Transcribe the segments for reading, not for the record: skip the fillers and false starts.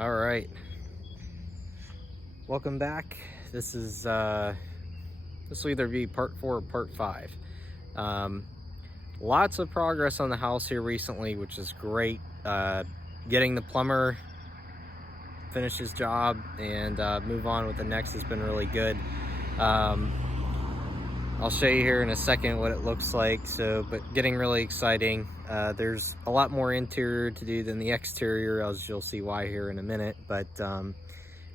All right, welcome back. This will either be part 4 or part 5. Lots of progress on the house here recently, which is great. Getting the plumber finish his job and move on with the next has been really good. I'll show you here in a second what it looks like. But getting really exciting. There's a lot more interior to do than the exterior, as you'll see why here in a minute. But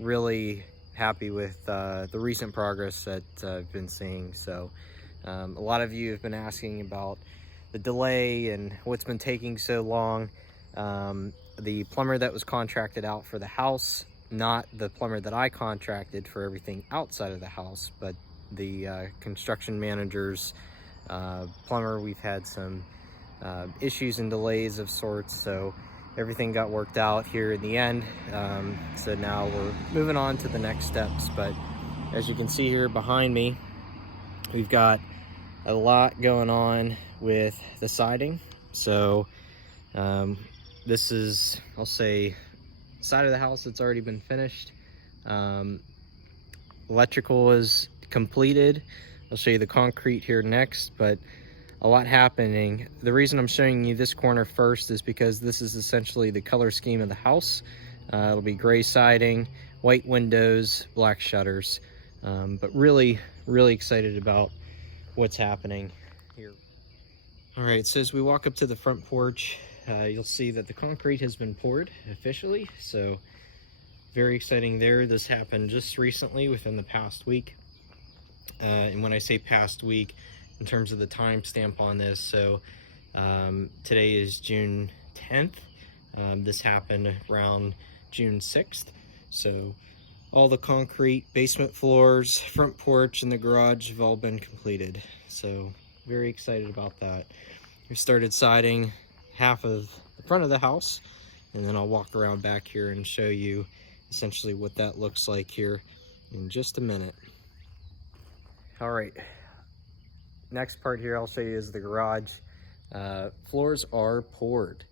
really happy with the recent progress that I've been seeing. So a lot of you have been asking about the delay and what's been taking so long. The plumber that was contracted out for the house, not the plumber that I contracted for everything outside of the house, but the construction manager's plumber. We've had some issues and delays of sorts, so everything got worked out here in the end. So now we're moving on to the next steps. But as you can see here behind me, we've got a lot going on with the siding. So this is, I'll say, side of the house that's already been finished. Electrical is completed. I'll show you the concrete here next, but a lot happening. The reason I'm showing you this corner first is because this is essentially the color scheme of the house. It'll be gray siding, white windows, black shutters, but really excited about what's happening here. All right, so as we walk up to the front porch, you'll see that the concrete has been poured officially, so very exciting there. This happened just recently, within the past week. And when I say past week, in terms of the time stamp on this, so today is June 10th. This happened around June 6th. So all the concrete, basement floors, front porch, and the garage have all been completed. So very excited about that. We started siding half of the front of the house, and then I'll walk around back here and show you essentially what that looks like here in just a minute. All right, next part here I'll show you is the garage. Floors are poured.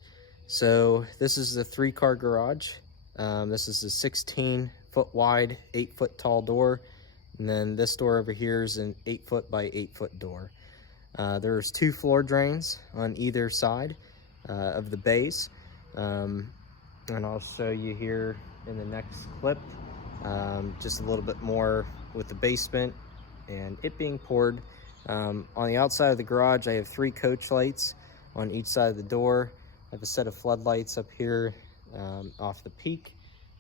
So this is the 3-car garage. This is a 16-foot wide, 8-foot tall door. And then this door over here is an 8-foot by 8-foot door. There's 2 floor drains on either side of the bays. And I'll show you here in the next clip just a little bit more with the basement and it being poured. On the outside of the garage, I have 3 coach lights on each side of the door. I have a set of floodlights up here off the peak,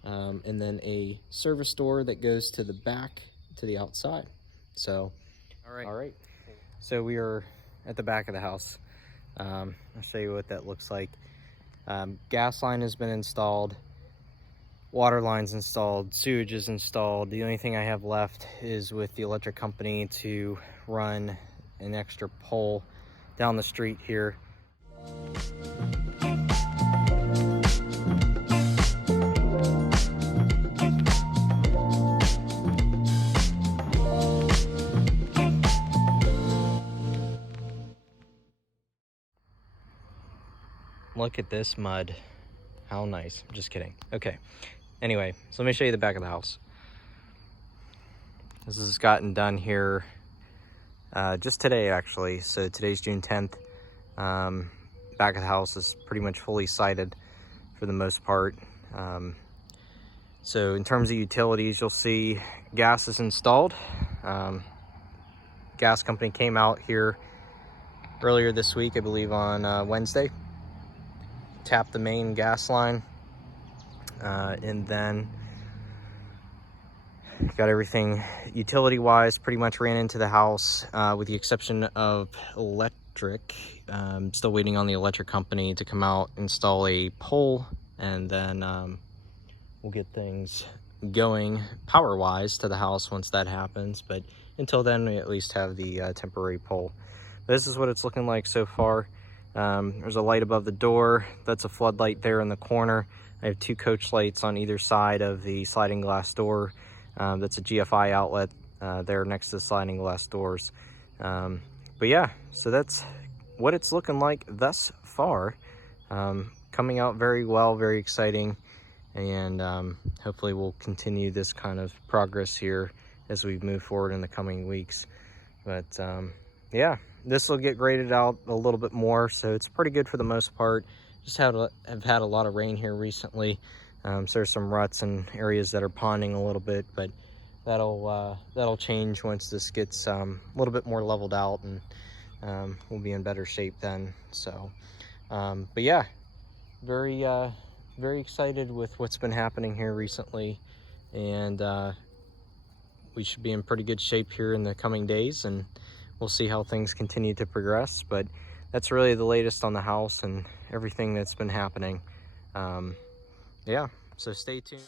and then a service door that goes to the back to the outside. So, all right. So we are at the back of the house. I'll show you what that looks like. Gas line has been installed. Water lines installed, sewage is installed. The only thing I have left is with the electric company to run an extra pole down the street here. Look at this mud. How nice. I'm just kidding. Okay. Anyway, so let me show you the back of the house. This has gotten done here just today, actually. So today's June 10th. Back of the house is pretty much fully sided for the most part. So in terms of utilities, you'll see gas is installed. Gas company came out here earlier this week, I believe on Wednesday. Tapped the main gas line. And then got everything utility wise pretty much ran into the house, with the exception of electric. Still waiting on the electric company to come out, install a pole, and then we'll get things going power wise to the house once that happens. But until then, we at least have the temporary pole. This is what it's looking like so far. There's a light above the door. That's a floodlight there in the corner. I have 2 coach lights on either side of the sliding glass door. That's a GFI outlet there next to the sliding glass doors. But yeah, so that's what it's looking like thus far. Coming out very well, very exciting. and hopefully we'll continue this kind of progress here as we move forward in the coming weeks. But yeah, this will get graded out a little bit more, so it's pretty good for the most part. Just have had a lot of rain here recently, so there's some ruts and areas that are ponding a little bit, but that'll change once this gets a little bit more leveled out, and we'll be in better shape then. So but yeah, very excited with what's been happening here recently, and we should be in pretty good shape here in the coming days, and we'll see how things continue to progress. But that's really the latest on the house and everything that's been happening. Yeah, so stay tuned.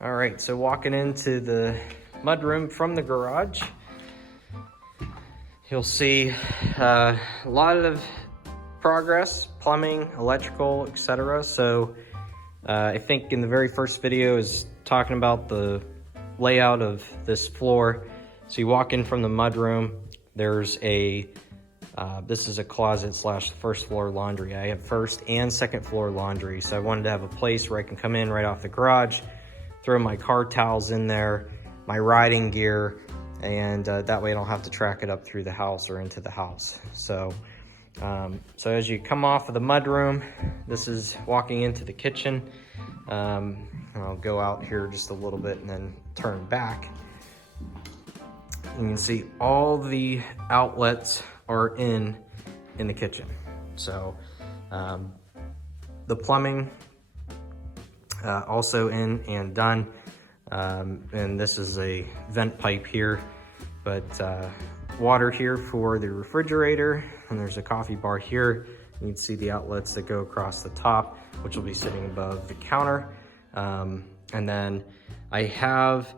All right, so walking into the mudroom from the garage, you'll see a lot of progress, plumbing, electrical, etc. So I think in the very first video is talking about the layout of this floor. So you walk in from the mudroom, there's a this is a closet slash first floor laundry. I have first and second floor laundry, so I wanted to have a place where I can come in right off the garage, throw my car towels in there, my riding gear, and that way I don't have to track it up through the house or into the house. So so as you come off of the mudroom, this is walking into the kitchen. I'll go out here just a little bit and then turn back. You can see all the outlets are in the kitchen. So the plumbing also in and done, and this is a vent pipe here, but water here for the refrigerator, and there's a coffee bar here. You can see the outlets that go across the top, which will be sitting above the counter. And then I have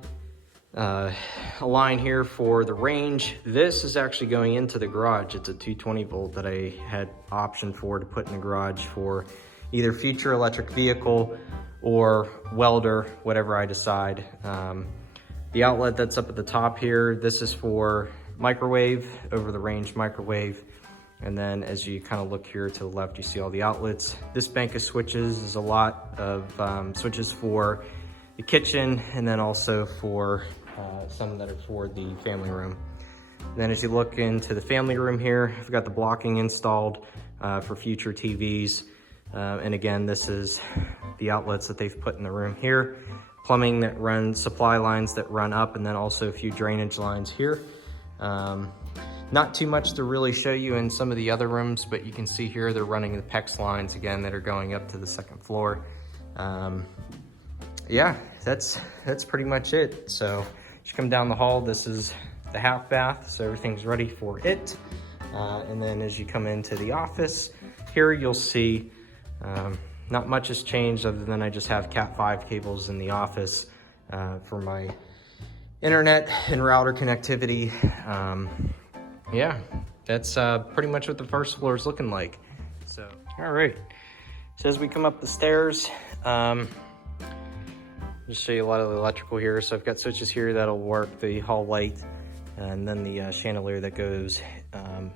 a line here for the range. This is actually going into the garage. It's a 220 volt that I had option for to put in the garage for either future electric vehicle or welder, whatever I decide. The outlet that's up at the top here, this is for microwave, over the range microwave. And then as you kind of look here to the left, you see all the outlets. This bank of switches is a lot of switches for the kitchen, and then also for some that are for the family room. And then as you look into the family room here, I've got the blocking installed for future TVs. And again, this is the outlets that they've put in the room here. Plumbing that runs, supply lines that run up, and then also a few drainage lines here. Not too much to really show you in some of the other rooms, but you can see here they're running the PEX lines again that are going up to the second floor. Yeah, that's pretty much it. So as you come down the hall, this is the half bath, so everything's ready for it. And then as you come into the office here, you'll see not much has changed other than I just have Cat 5 cables in the office for my internet and router connectivity. Yeah, that's pretty much what the first floor is looking like. So, all right. So as we come up the stairs, just show you a lot of the electrical here. So I've got switches here that'll work the hall light and then the chandelier that goes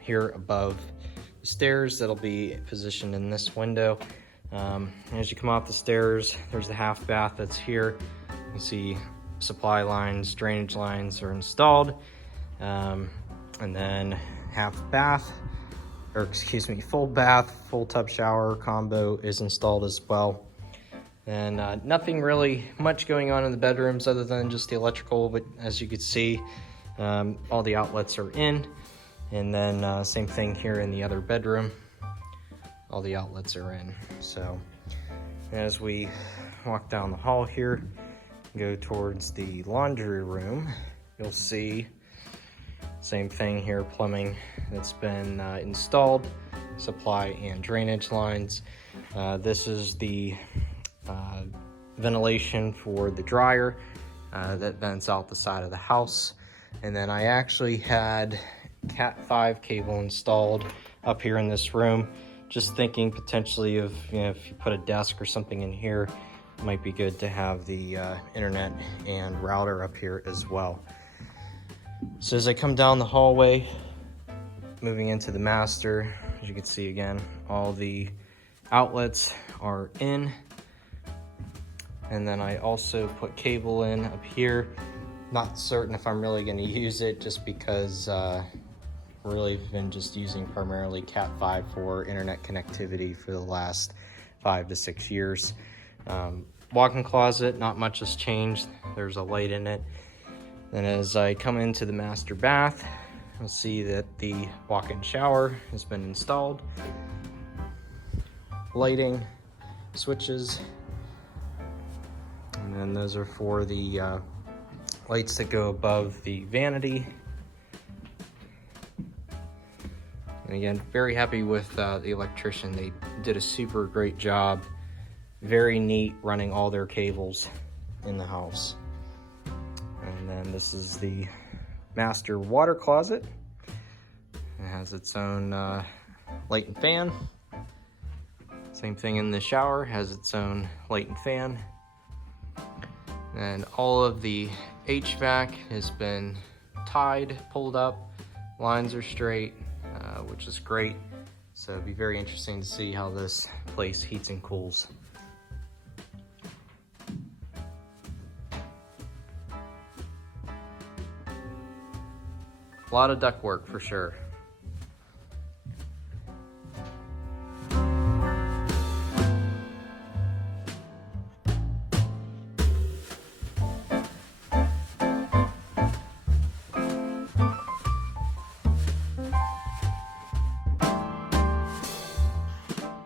here above the stairs that'll be positioned in this window. As you come off the stairs, there's the half bath that's here. You can see supply lines, drainage lines are installed, and then half bath, or excuse me, full bath, full tub shower combo is installed as well. And nothing really much going on in the bedrooms other than just the electrical, but as you can see, all the outlets are in. And then same thing here in the other bedroom, all the outlets are in. So as we walk down the hall here, go towards the laundry room, you'll see same thing here, plumbing that's been installed, supply and drainage lines. This is the ventilation for the dryer that vents out the side of the house. And then I actually had Cat 5 cable installed up here in this room, just thinking potentially of, you know, if you put a desk or something in here, it might be good to have the internet and router up here as well. So as I come down the hallway, moving into the master, as you can see again, all the outlets are in. And then I also put cable in up here. Not certain if I'm really gonna use it, just because really been just using primarily Cat 5 for internet connectivity for the last 5 to 6 years. Walk-in closet, not much has changed. There's a light in it. Then as I come into the master bath, you'll see that the walk-in shower has been installed. Lighting, switches, and then those are for the lights that go above the vanity. And again, very happy with the electrician. They did a super great job. Very neat running all their cables in the house. And then this is the master water closet. It has its own light and fan. Same thing in the shower, has its own light and fan. And all of the HVAC has been tied, pulled up, lines are straight, which is great. So it'll be very interesting to see how this place heats and cools. A lot of ductwork for sure.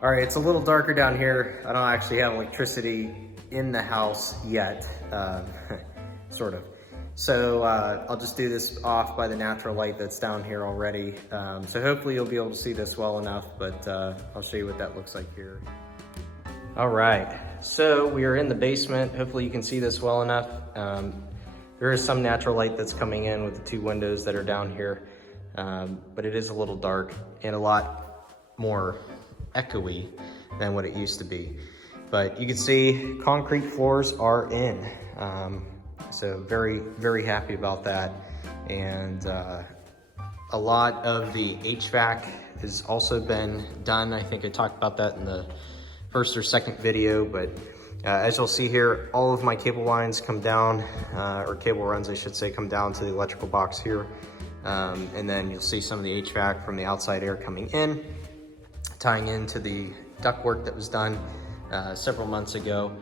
All right, it's a little darker down here. I don't actually have electricity in the house yet, sort of. So I'll just do this off by the natural light that's down here already. So hopefully you'll be able to see this well enough, but I'll show you what that looks like here. All right, so we are in the basement. Hopefully you can see this well enough. There is some natural light that's coming in with the 2 windows that are down here, but it is a little dark and a lot more echoey than what it used to be. But you can see concrete floors are in. So very, very happy about that. And a lot of the HVAC has also been done. I think I talked about that in the first or second video, but as you'll see here, all of my cable lines come down, or cable runs, I should say, come down to the electrical box here. And then you'll see some of the HVAC from the outside air coming in, tying into the ductwork that was done several months ago.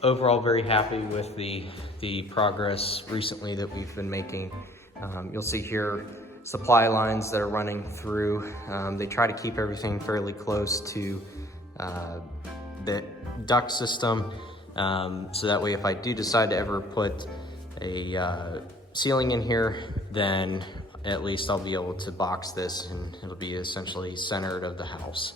Overall, very happy with the progress recently that we've been making. You'll see here supply lines that are running through. They try to keep everything fairly close to the duct system, so that way if I do decide to ever put a ceiling in here, then at least I'll be able to box this and it'll be essentially centered of the house.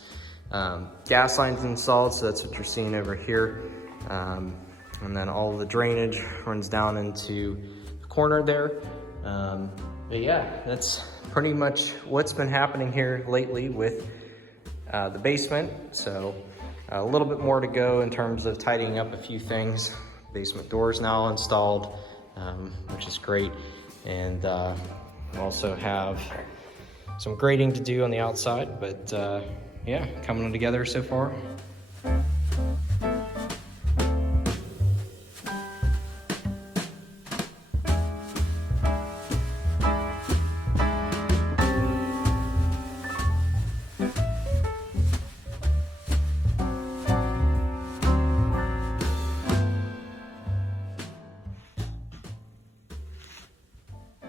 Gas lines installed, so that's what you're seeing over here. And then all of the drainage runs down into the corner there. But yeah, that's pretty much what's been happening here lately with the basement. So a little bit more to go in terms of tidying up a few things. Basement doors now installed, which is great. And also have some grading to do on the outside, but yeah, coming together so far.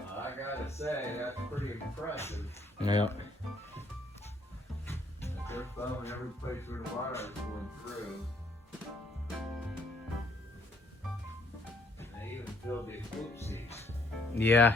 I gotta say, that's pretty impressive. Yeah. They're filming every place where the water is going through. They even filled the oopsies. Yeah.